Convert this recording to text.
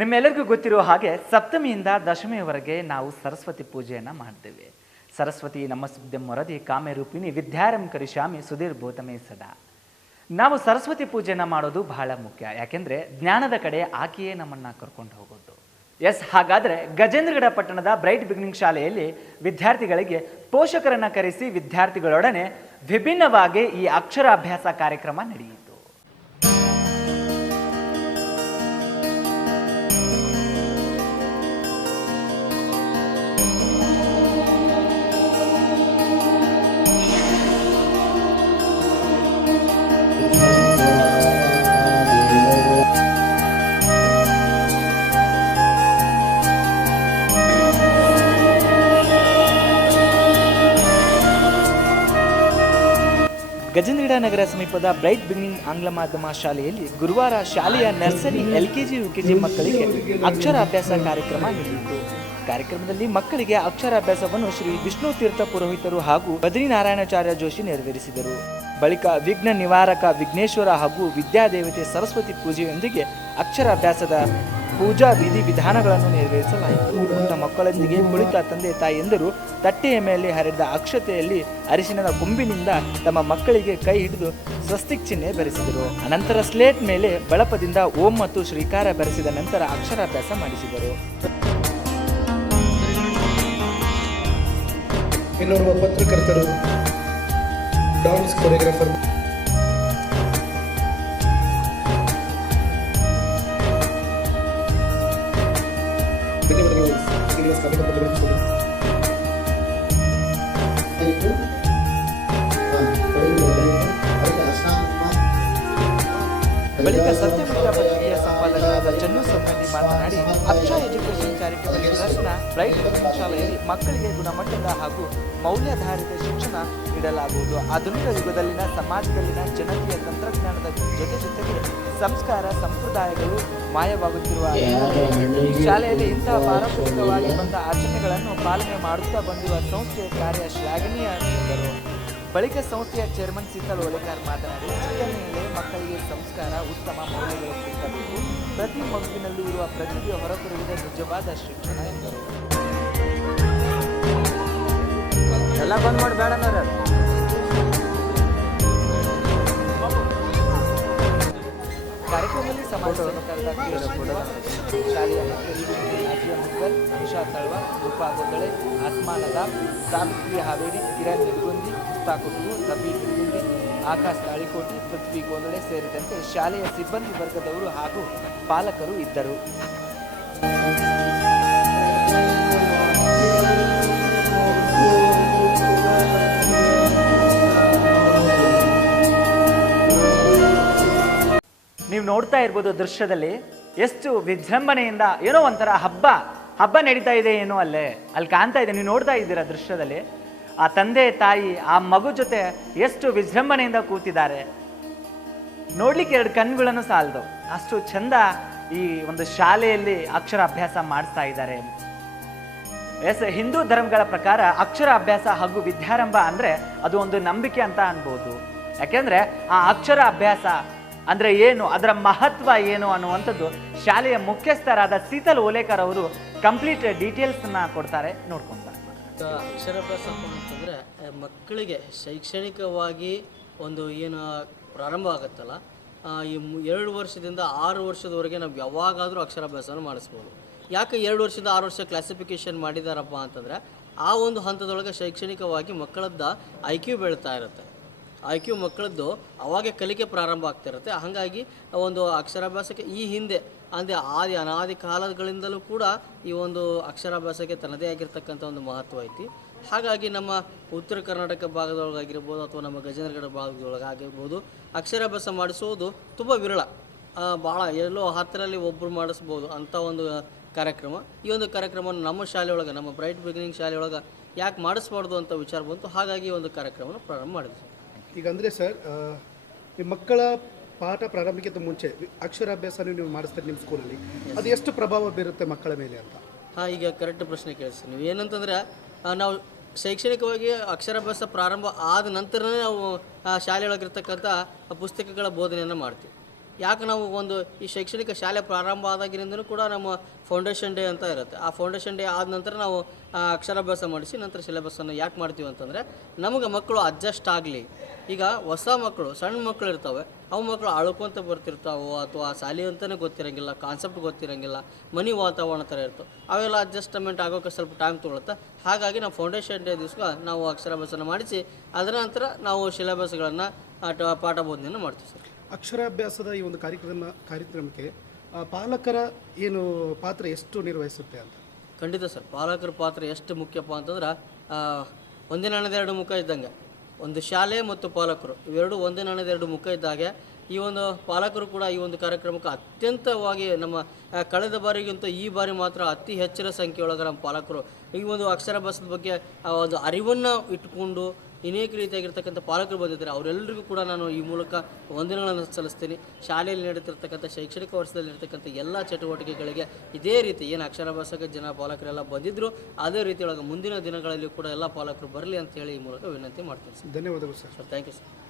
ನಿಮ್ಮೆಲ್ಲರಿಗೂ ಗೊತ್ತಿರೋ ಹಾಗೆ ಸಪ್ತಮಿಯಿಂದ ದಶಮಿಯವರೆಗೆ ನಾವು ಸರಸ್ವತಿ ಪೂಜೆಯನ್ನು ಮಾಡ್ತೇವೆ. ಸರಸ್ವತಿ ನಮ್ಮ ಸುದ್ದಿ ಮೊರದಿ ಕಾಮ್ಯರೂಪಿಣಿ ವಿದ್ಯಾರಂ ಕರಿಶಾಮಿ ಸುಧೀರ್ ಭೂತಮೆ ಸದಾ. ನಾವು ಸರಸ್ವತಿ ಪೂಜೆಯನ್ನು ಮಾಡೋದು ಬಹಳ ಮುಖ್ಯ. ಯಾಕೆಂದರೆ ಜ್ಞಾನದ ಕಡೆ ಆಕೆಯೇ ನಮ್ಮನ್ನ ಕರ್ಕೊಂಡು ಹೋಗೋದು. ಎಸ್, ಹಾಗಾದ್ರೆ ಗಜೇಂದ್ರಗಡ ಪಟ್ಟಣದ ಬ್ರೈಟ್ ಬಿಗಿನಿಂಗ್ ಶಾಲೆಯಲ್ಲಿ ವಿದ್ಯಾರ್ಥಿಗಳಿಗೆ ಪೋಷಕರನ್ನು ಕರೆಸಿ ವಿದ್ಯಾರ್ಥಿಗಳೊಡನೆ ವಿಭಿನ್ನವಾಗಿ ಈ ಅಕ್ಷರಾಭ್ಯಾಸ ಕಾರ್ಯಕ್ರಮ ನಡೆಯಿತು. ಗಜೇಂದ್ರಗಡ ನಗರ ಸಮೀಪದ ಬ್ರೈಟ್ ಬಿಗ್ನಿಂಗ್ ಆಂಗ್ಲ ಮಾಧ್ಯಮ ಶಾಲೆಯಲ್ಲಿ ಗುರುವಾರ ಶಾಲೆಯ ನರ್ಸರಿ, ಎಲ್ಕೆಜಿ, ಯುಕೆಜಿ ಮಕ್ಕಳಿಗೆ ಅಕ್ಷರಾಭ್ಯಾಸ ಕಾರ್ಯಕ್ರಮ ನಡೆಯಿತು. ಕಾರ್ಯಕ್ರಮದಲ್ಲಿ ಮಕ್ಕಳಿಗೆ ಅಕ್ಷರಾಭ್ಯಾಸವನ್ನು ಶ್ರೀ ವಿಷ್ಣು ತೀರ್ಥ ಪುರೋಹಿತರು ಹಾಗೂ ಬದ್ರಿನಾರಾಯಣಾಚಾರ್ಯ ಜೋಶಿ ನೆರವೇರಿಸಿದರು. ಬಳಿಕ ವಿಘ್ನ ನಿವಾರಕ ವಿಘ್ನೇಶ್ವರ ಹಾಗೂ ವಿದ್ಯಾದೇವತೆ ಸರಸ್ವತಿ ಪೂಜೆಯೊಂದಿಗೆ ಅಕ್ಷರಾಭ್ಯಾಸದ ಪೂಜಾ ವಿಧಿ ವಿಧಾನಗಳನ್ನು ನೆರವೇರಿಸಲಾಯಿತು. ಮೃತ ಮಕ್ಕಳೊಂದಿಗೆ ಕುಳಿತ ತಂದೆ ತಾಯಿಯಂದರು ತಟ್ಟೆಯ ಮೇಲೆ ಹರಿದ ಅಕ್ಷತೆಯಲ್ಲಿ ಅರಿಶಿಣದ ಗುಂಬಿನಿಂದ ತಮ್ಮ ಮಕ್ಕಳಿಗೆ ಕೈ ಹಿಡಿದು ಸ್ವಸ್ತಿಕ್ ಚಿಹ್ನೆ ಬೆರೆಸಿದರು. ಅನಂತರ ಸ್ಲೇಟ್ ಮೇಲೆ ಬಳಪದಿಂದ ಓಂ ಮತ್ತು ಶ್ರೀಕಾರ ಬೆರೆಸಿದ ನಂತರ ಅಕ್ಷರಾಭ್ಯಾಸ ಮಾಡಿಸಿದರು. ಇನ್ನೋರ್ವ ಪತ್ರಕರ್ತರು, ಡಾನ್ಸ್ ಕೊರಿಯೋಗ್ರಾಫರ್. ಬಳಿಕ ಸತ್ಯಮಿತ್ರ ಪತ್ರಿಕೆಯ ಸಂಪಾದಕರಾದ ಚನ್ನು ಸಂಬಂಧಿ ಮಾತನಾಡಿ ಅಕ್ಷ ಎಜುಕೇಶನ್ ಚಾರಿಟಬಲ್ ಟ್ರಸ್ಟ್ನ ಲರ್ನಿಂಗ್ ಶಾಲೆಯಲ್ಲಿ ಮಕ್ಕಳಿಗೆ ಗುಣಮಟ್ಟದ ಹಾಗೂ ಮೌಲ್ಯಾಧಾರಿತ ಶಿಕ್ಷಣ ನೀಡಲಾಗುವುದು. ಆಧುನಿಕ ಯುಗದಲ್ಲಿನ ಸಮಾಜದಲ್ಲಿನ ಜನತೆಯ ತಂತ್ರಜ್ಞಾನದ ಜೊತೆ ಜೊತೆಗೆ ಸಂಸ್ಕಾರ ಸಂಪ್ರದಾಯಗಳು ಮಾಯವಾಗುತ್ತಿರುವ ಈ ಶಾಲೆಯಲ್ಲಿ ಇಂತಹ ಪಾರಂಪರಿಕವಾಗಿ ಬಂದ ಆಚರಣೆಗಳನ್ನು ಪಾಲನೆ ಮಾಡುತ್ತಾ ಬಂದಿರುವ ಸಂಸ್ಥೆಯ ಕಾರ್ಯ ಶ್ಲಾಘನೀಯ ಎಂದರು. ಬಳಿಕ ಸಂಸ್ಥೆಯ ಚೇರ್ಮನ್ ಸೀತಲ್ ಓಲೆಕಾರ್ ಮಾತನಾಡಿ ಚಿಕ್ಕಂದಿನಲ್ಲೇ ಮಕ್ಕಳಿಗೆ ಸಂಸ್ಕಾರ ಉತ್ತಮ ಮೌಲ್ಯಗಳು ಸಿಕ್ಕಬೇಕು. ಪ್ರತಿ ಮಗುವಿನಲ್ಲೂ ಇರುವ ಪ್ರತಿಭೆ ಹೊರತರುವುದೇ ನಿಜವಾದ ಶಿಕ್ಷಣ ಎಂದರು. ಎಲ್ಲ ಬಂದ್ ಮಾಡಿ ಬೇಡ ಕಾರ್ಯಕ್ರಮದಲ್ಲಿ ಸಮಾಜ ಸೇವಕರಾದ ಕೆ. ಶ್ರೀನಿವಾಸ್, ಶಾಲೆಯ ನಾಜಿಯಾ ಮುದ್ಗಲ್ ಉಷಾ ತಳ್ವ ರೂಪಾ ಗೊಂದಳೆ ಆಸ್ಮಾ ನದಾಮ್ ಸಾವಿತ್ರಿ ಹಾವೇರಿ ಕಿರಣ್ ನಿಡಗುಂದಿ ಮುಸ್ತಾಕೊಟ್ಟು ರಬಿ ಆಕಾಶ್ ತಾಳಿಕೋಟಿ ಪೃಥ್ವಿ ಸೇರಿದಂತೆ ಶಾಲೆಯ ಸಿಬ್ಬಂದಿ ವರ್ಗದವರು ಹಾಗೂ ಪಾಲಕರು ಇದ್ದರು ನೋಡ್ತಾ ಇರ್ಬೋದು ದೃಶ್ಯದಲ್ಲಿ ಎಷ್ಟು ವಿಜೃಂಭಣೆಯಿಂದ ಏನೋ ಒಂಥರ ಹಬ್ಬ ಹಬ್ಬ ನಡೀತಾ ಇದೆ ಏನೋ ಅಲ್ಲೇ, ಅಲ್ಲಿ ಕಾಣ್ತಾ ಇದೆ. ನೀವು ನೋಡ್ತಾ ಇದ್ದೀರಾ ದೃಶ್ಯದಲ್ಲಿ? ಆ ತಂದೆ, ತಾಯಿ, ಆ ಮಗು ಜೊತೆ ಎಷ್ಟು ವಿಜೃಂಭಣೆಯಿಂದ ಕೂತಿದ್ದಾರೆ. ನೋಡ್ಲಿಕ್ಕೆ ಎರಡು ಕಣ್ಗಳನ್ನು ಸಾಲದು. ಅಷ್ಟು ಚಂದ ಈ ಒಂದು ಶಾಲೆಯಲ್ಲಿ ಅಕ್ಷರ ಅಭ್ಯಾಸ ಮಾಡಿಸ್ತಾ ಇದ್ದಾರೆ. ಎಸ್, ಹಿಂದೂ ಧರ್ಮಗಳ ಪ್ರಕಾರ ಅಕ್ಷರ ಅಭ್ಯಾಸ ಹಾಗೂ ವಿದ್ಯಾರಂಭ ಅಂದ್ರೆ ಅದು ಒಂದು ನಂಬಿಕೆ ಅಂತ ಅನ್ಬೋದು. ಯಾಕೆಂದ್ರೆ ಆ ಅಕ್ಷರ ಅಭ್ಯಾಸ ಅಂದ್ರೆ ಏನು, ಅದರ ಮಹತ್ವ ಏನು ಅನ್ನುವಂಥದ್ದು ಶಾಲೆಯ ಮುಖ್ಯಸ್ಥರಾದ ಸೀತಲ್ ಓಲೇಕರ್ ಅವರು ಕಂಪ್ಲೀಟ್ ಡೀಟೇಲ್ಸ್ನ ಕೊಡ್ತಾರೆ ಈಗ ಅಕ್ಷರಾಭ್ಯಾಸ ಅಂತಂದರೆ ಮಕ್ಕಳಿಗೆ ಶೈಕ್ಷಣಿಕವಾಗಿ ಒಂದು ಏನು ಪ್ರಾರಂಭ ಆಗುತ್ತಲ್ಲ ಈ ಎರಡು ವರ್ಷದಿಂದ ಆರು ವರ್ಷದವರೆಗೆ ನಾವು ಯಾವಾಗಾದರೂ ಅಕ್ಷರಾಭ್ಯಾಸವನ್ನು ಮಾಡಿಸ್ಬೋದು. ಯಾಕೆ ಎರಡು ವರ್ಷದಿಂದ ಆರು ವರ್ಷ ಕ್ಲಾಸಿಫಿಕೇಷನ್ ಮಾಡಿದಾರಪ್ಪ ಅಂತಂದರೆ, ಆ ಒಂದು ಹಂತದೊಳಗೆ ಶೈಕ್ಷಣಿಕವಾಗಿ ಮಕ್ಕಳದ್ದ ಐ ಕ್ಯೂ ಬೆಳೀತಾ ಇರುತ್ತೆ. ಐ ಕ್ಯೂ ಮಕ್ಕಳದ್ದು ಅವಾಗೆ ಕಲಿಕೆ ಪ್ರಾರಂಭ ಆಗ್ತಿರುತ್ತೆ. ಹಾಗಾಗಿ ಒಂದು ಅಕ್ಷರಾಭ್ಯಾಸಕ್ಕೆ ಈ ಹಿಂದೆ, ಅಂದರೆ ಆದಿ ಅನಾದಿ ಕಾಲಗಳಿಂದಲೂ ಕೂಡ ಈ ಒಂದು ಅಕ್ಷರಾಭ್ಯಾಸಕ್ಕೆ ತನ್ನದೇ ಆಗಿರ್ತಕ್ಕಂಥ ಒಂದು ಮಹತ್ವ ಐತಿ. ಹಾಗಾಗಿ ನಮ್ಮ ಉತ್ತರ ಕರ್ನಾಟಕ ಭಾಗದೊಳಗಾಗಿರ್ಬೋದು ಅಥವಾ ನಮ್ಮ ಗಜೇಂದ್ರಗಡ ಭಾಗದೊಳಗಾಗಿರ್ಬೋದು ಅಕ್ಷರಾಭ್ಯಾಸ ಮಾಡಿಸುವುದು ತುಂಬ ವಿರಳ. ಭಾಳ ಎಲ್ಲೋ ಹತ್ತರಲ್ಲಿ ಒಬ್ಬರು ಮಾಡಿಸ್ಬೋದು ಅಂಥ ಒಂದು ಕಾರ್ಯಕ್ರಮ. ಈ ಒಂದು ಕಾರ್ಯಕ್ರಮವನ್ನು ನಮ್ಮ ಶಾಲೆಯೊಳಗೆ, ನಮ್ಮ ಬ್ರೈಟ್ ಬಿಗಿನಿಂಗ್ ಶಾಲೆಯೊಳಗೆ ಯಾಕೆ ಮಾಡಿಸ್ಬಾರ್ದು ಅಂತ ವಿಚಾರ ಬಂತು. ಹಾಗಾಗಿ ಒಂದು ಕಾರ್ಯಕ್ರಮವನ್ನು ಪ್ರಾರಂಭ ಮಾಡಿದ್ವಿ. ಈಗ ಅಂದರೆ ಸರ್ ನಿಮ್ಮ ಮಕ್ಕಳ ಪಾಠ ಪ್ರಾರಂಭಕ್ಕಿಂತ ಮುಂಚೆ ಅಕ್ಷರಾಭ್ಯಾಸ ನೀವು ಮಾಡಿಸ್ತೀರಿ ನಿಮ್ಮ ಸ್ಕೂಲಲ್ಲಿ. ಅದು ಎಷ್ಟು ಪ್ರಭಾವ ಬೀರುತ್ತೆ ಮಕ್ಕಳ ಮೇಲೆ ಅಂತ? ಹಾಂ, ಈಗ ಕರೆಕ್ಟ್ ಪ್ರಶ್ನೆ ಕೇಳಿಸ್ತೀನಿ. ನೀವು ಏನಂತಂದ್ರೆ ನಾವು ಶೈಕ್ಷಣಿಕವಾಗಿ ಅಕ್ಷರಾಭ್ಯಾಸ ಪ್ರಾರಂಭ ಆದ ನಂತರನೇ ನಾವು ಶಾಲೆಯೊಳಗಿರ್ತಕ್ಕಂಥ ಪುಸ್ತಕಗಳ ಬೋಧನೆಯನ್ನು ಮಾಡ್ತೀವಿ. ಯಾಕೆ ನಾವು ಒಂದು ಈ ಶೈಕ್ಷಣಿಕ ಶಾಲೆ ಪ್ರಾರಂಭ ಆದಾಗಿನಿಂದನೂ ಕೂಡ ನಮ್ಮ ಫೌಂಡೇಶನ್ ಡೇ ಅಂತ ಇರುತ್ತೆ. ಆ ಫೌಂಡೇಶನ್ ಡೇ ಆದ ನಂತರ ನಾವು ಅಕ್ಷರಾಭ್ಯಾಸ ಮಾಡಿಸಿ ನಂತರ ಸಿಲೆಬಸ್ಸನ್ನು ಯಾಕೆ ಮಾಡ್ತೀವಿ ಅಂತಂದರೆ, ನಮಗೆ ಮಕ್ಕಳು ಅಡ್ಜಸ್ಟ್ ಆಗಲಿ. ಈಗ ಹೊಸ ಮಕ್ಕಳು ಸಣ್ಣ ಮಕ್ಕಳು ಇರ್ತವೆ, ಅವು ಮಕ್ಕಳು ಅಳ್ಕೊಂತ ಬರ್ತಿರ್ತಾವೋ ಅಥವಾ ಶಾಲೆ ಅಂತಲೇ ಗೊತ್ತಿರಂಗಿಲ್ಲ ಕಾನ್ಸೆಪ್ಟ್ ಗೊತ್ತಿರಂಗಿಲ್ಲ, ಮನೆ ವಾತಾವರಣ ಥರ ಇರ್ತವೆ, ಅವೆಲ್ಲ ಅಡ್ಜಸ್ಟ್ಮೆಂಟ್ ಆಗೋಕ್ಕೆ ಸ್ವಲ್ಪ ಟೈಮ್ ತೊಗೊಳುತ್ತೆ. ಹಾಗಾಗಿ ನಾವು ಫೌಂಡೇಶನ್ ಡೇ ದಿವಸ ನಾವು ಅಕ್ಷರಾಭ್ಯಾಸನ ಮಾಡಿಸಿ, ಅದರ ನಂತರ ನಾವು ಸಿಲೆಬಸ್ಗಳನ್ನು ಪಾಠ ಬೋಧನೆಯನ್ನು ಮಾಡ್ತೀವಿ ಸರ್. ಅಕ್ಷರಾಭ್ಯಾಸದ ಈ ಒಂದು ಕಾರ್ಯಕ್ರಮ, ಕಾರ್ಯಕ್ರಮಕ್ಕೆ ಪಾಲಕರ ಏನು ಪಾತ್ರ ಎಷ್ಟು ನಿರ್ವಹಿಸುತ್ತೆ ಅಂತ? ಖಂಡಿತ ಸರ್, ಪಾಲಕರ ಪಾತ್ರ ಎಷ್ಟು ಮುಖ್ಯಪ್ಪ ಅಂತಂದ್ರೆ ಒಂದೇ ನಾಣ್ಯದ ಎರಡು ಮುಖ ಇದ್ದಂಗೆ. ಒಂದು ಶಾಲೆ ಮತ್ತು ಪಾಲಕರು, ಇವೆರಡು ಒಂದೇ ನಾಣ್ಯದ ಎರಡು ಮುಖ ಇದ್ದಾಗೆ, ಈ ಒಂದು ಪಾಲಕರು ಕೂಡ ಈ ಒಂದು ಕಾರ್ಯಕ್ರಮಕ್ಕೆ ಅತ್ಯಂತವಾಗಿ ನಮ್ಮ ಕಳೆದ ಬಾರಿಗಿಂತ ಈ ಬಾರಿ ಮಾತ್ರ ಅತಿ ಹೆಚ್ಚಿನ ಸಂಖ್ಯೆಯೊಳಗೆ ನಮ್ಮ ಪಾಲಕರು ಈ ಒಂದು ಅಕ್ಷರಾಭ್ಯಾಸದ ಬಗ್ಗೆ ಒಂದು ಅರಿವನ್ನು ಇಟ್ಕೊಂಡು ಅನೇಕ ರೀತಿಯಾಗಿರ್ತಕ್ಕಂಥ ಪಾಲಕರು ಬಂದಿದ್ದಾರೆ. ಅವರೆಲ್ಲರಿಗೂ ಕೂಡ ನಾನು ಈ ಮೂಲಕ ವಂದನೆಗಳನ್ನು ಸಲ್ಲಿಸ್ತೀನಿ. ಶಾಲೆಯಲ್ಲಿ ನಡೀತಿರ್ತಕ್ಕಂಥ ಶೈಕ್ಷಣಿಕ ವರ್ಷದಲ್ಲಿ ಇರ್ತಕ್ಕಂಥ ಎಲ್ಲ ಚಟುವಟಿಕೆಗಳಿಗೆ ಇದೇ ರೀತಿ ಏನು ಅಕ್ಷರಾಭ್ಯಾಸಕ್ಕೆ ಜನ ಪಾಲಕರೆಲ್ಲ ಬಂದಿದ್ದರು ಅದೇ ರೀತಿಯೊಳಗೆ ಮುಂದಿನ ದಿನಗಳಲ್ಲಿ ಕೂಡ ಎಲ್ಲ ಪಾಲಕರು ಬರಲಿ ಅಂತ ಹೇಳಿ ಈ ಮೂಲಕ ವಿನಂತಿ ಮಾಡ್ತೀನಿ ಸರ್. ಧನ್ಯವಾದಗಳು sir. Sir thank you sir